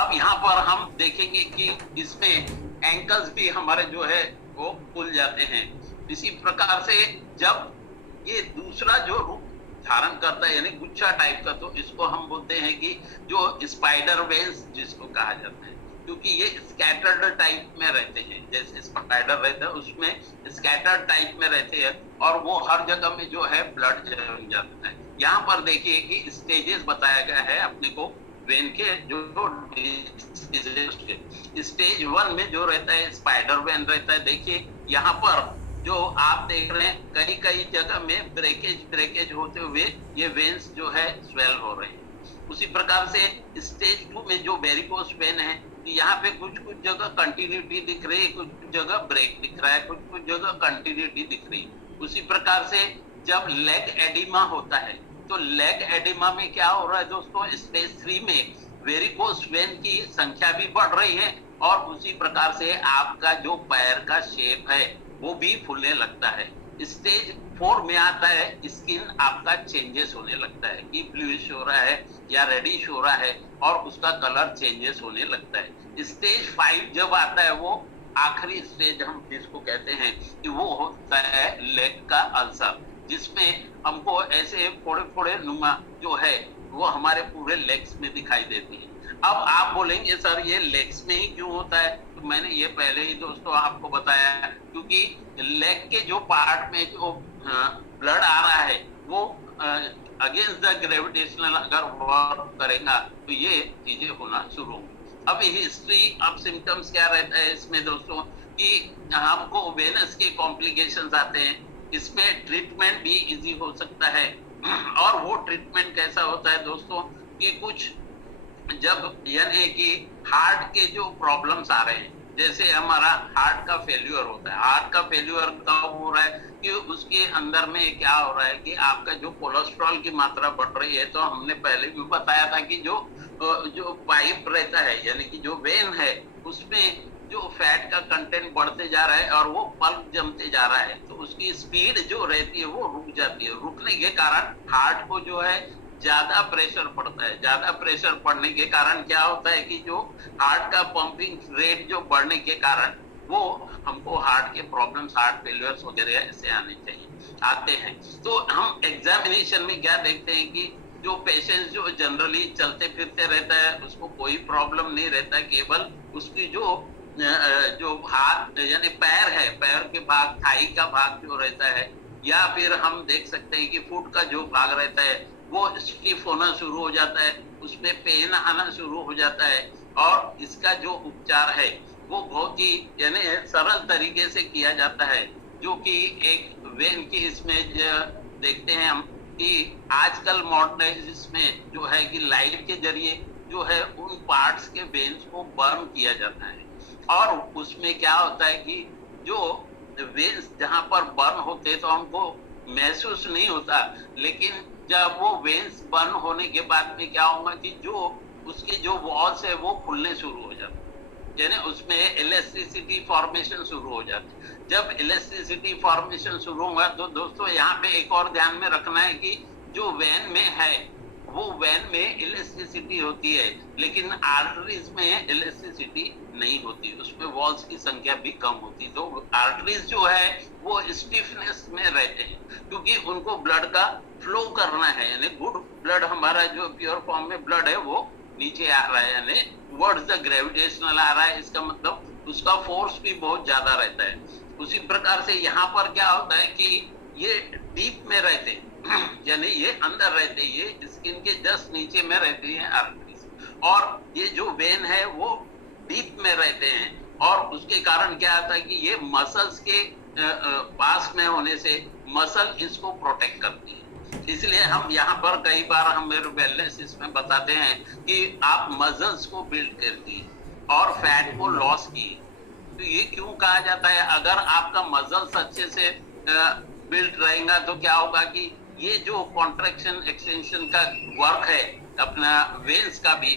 अब यहाँ पर हम देखेंगे कि इसमें एंकल्स भी हमारे जो है वो खुल जाते हैं। इसी प्रकार से जब ये दूसरा जो रूप धारण करता है यानी गुच्छा टाइप का, तो इसको हम बोलते हैं कि जो स्पाइडर वेल्स जिसको कहा जाता है, क्योंकि ये स्कैटर्ड टाइप में रहते हैं। जैसे स्पाइडर रहता है उसमें स्कैटर्ड टाइप में रहते हैं और वो हर जगह में जो है ब्लड जम जाता है। यहाँ पर देखिए कि स्टेजेस बताया गया है अपने को वेन के, जो स्टेज 1 में जो रहता है स्पाइडर वेन रहता है। देखिए यहाँ पर जो आप देख रहे हैं कई कई जगह में ब्रेकेज होते हुए ये वेन्स जो है स्वेल हो रहे हैं। उसी प्रकार से स्टेज 2 में जो वेरिकोस वेन है, यहाँ पे कुछ कुछ जगह कंटिन्यूटी दिख रही है, कुछ कुछ जगह ब्रेक दिख रहा है, कुछ कुछ जगह कंटिन्यूटी दिख रही है। उसी प्रकार से जब लेग एडिमा होता है, तो लेग एडिमा में क्या हो रहा है दोस्तों, स्टेज 3 में वेरिकोस वेन की संख्या भी बढ़ रही है और उसी प्रकार से आपका जो पैर का शेप है वो भी फूलने लगता है। स्टेज 4 में आता है स्किन आपका चेंजेस होने लगता है कि ब्लूइश हो रहा है या रेडिश हो रहा है और उसका कलर चेंजेस होने लगता है। स्टेज 5 जब आता है, वो आखिरी स्टेज हम जिसको कहते हैं कि वो होता है लेग का अल्सर, जिसमें हमको ऐसे फोड़े फोड़े नुमा जो है वो हमारे पूरे लेग्स में दिखाई देती है। अब आप बोलेंगे सर ये लेग्स में ही क्यों होता है, तो मैंने ये पहले ही दोस्तों आपको बताया, क्योंकि लेग के जो पार्ट में जो ब्लड आ रहा है वो अगेंस्ट द ग्रेविटेशनल अगर वर्क करेगा तो ये चीजें होना शुरू होंगी। अब हिस्ट्री अब सिम्टम्स क्या रहता है इसमें दोस्तों, कि हमको वेनस के कॉम्प्लिकेशंस आते हैं। इसमें ट्रीटमेंट भी इजी हो सकता है और वो ट्रीटमेंट कैसा होता है दोस्तों, कि कुछ जब यानी कि हार्ट के जो प्रॉब्लम्स आ रहे हैं, जैसे हमारा हार्ट का फेल्यूर होता है। हार्ट का फेल्यूर कब हो रहा है कि उसके अंदर में क्या हो रहा है कि आपका जो कोलेस्ट्रॉल की मात्रा बढ़ रही है। तो हमने पहले भी बताया था कि जो पाइप रहता है यानी कि जो वेन है उसमें जो फैट का कंटेंट बढ़ते जा रहा है और वो पल्प जमते जा रहा है, तो उसकी स्पीड जो रहती है वो रुक जाती है। रुकने के कारण हार्ट को जो है ज्यादा प्रेशर पड़ता है। ज्यादा प्रेशर पड़ने के कारण क्या होता है कि जो हार्ट का पंपिंग रेट जो बढ़ने के कारण वो हमको हार्ट के प्रॉब्लम्स, हार्ट फेलियर्स वगैरह ऐसे आते हैं। तो हम एग्जामिनेशन में क्या देखते हैं कि जो पेशेंट जो जनरली चलते फिरते रहता है उसको कोई प्रॉब्लम नहीं रहता, केवल उसकी जो हाथ यानी पैर है, पैर के भाग, थाई का भाग जो रहता है, या फिर हम देख सकते हैं कि फुट का जो भाग रहता है वो स्टिफ होना शुरू हो जाता है, उसमें पेन आना शुरू हो जाता है। और इसका जो उपचार है वो बहुत ही यानी सरल तरीके से किया जाता है, जो कि एक वेन की इसमें देखते हैं हम कि आजकल मॉडर्नाइजेशन में जो है कि लाइट के जरिए जो है उन पार्ट्स के वेन्स को बर्न किया जाता है। और उसमें क्या होता है कि जो वेन्स जहां पर बर्न होते हैं तो हमको महसूस नहीं होता, लेकिन जब वो वेन्स बर्न होने के बाद में क्या होगा कि जो उसके जो वॉल्स है वो खुलने शुरू हो जाते हैं, यानी उसमें इलेक्ट्रिसिटी फॉर्मेशन शुरू हो जाती है। जब इलेक्ट्रिसिटी फॉर्मेशन शुरू होगा तो दोस्तों यहाँ पे एक और ध्यान में रखना है कि जो वेन में है वो वेन में इलेक्ट्रिसिटी होती है, लेकिन आर्टरीज में इलेक्ट्रिसिटी नहीं होती, उसमें वॉल्स की संख्या भी कम होती। तो आर्टरीज जो है वो स्टिफनेस में रहते हैं, क्योंकि उनको ब्लड का फ्लो करना है, यानी गुड ब्लड हमारा जो प्योर फॉर्म में ब्लड है वो नीचे आ रहा है, यानी टुवर्ड्स द ग्रेविटेशनल आ रहा है। इसका मतलब उसका फोर्स भी बहुत ज्यादा रहता है। उसी प्रकार से यहाँ पर क्या होता है कि ये डीप में रहते हैं यानी ये अंदर रहते हैं, ये स्किन के जस्ट नीचे में रहती हैं आर्टरीज, और ये जो वेन है वो डीप में रहते हैं। और उसके कारण क्या आता है कि ये मसल्स के पास में होने से मसल इसको प्रोटेक्ट करती है। इसलिए हम यहाँ पर कई बार हम मेरे वेलनेस इसमें बताते हैं कि आप मसल्स को बिल्ड करती और फैट को लॉस की। तो ये क्यों कहा जाता है, अगर आपका मसल्स अच्छे से बिल्ड रहेगा तो क्या होगा कि ये जो कॉन्ट्रैक्शन एक्सटेंशन का वर्क है अपना वेन्स का भी,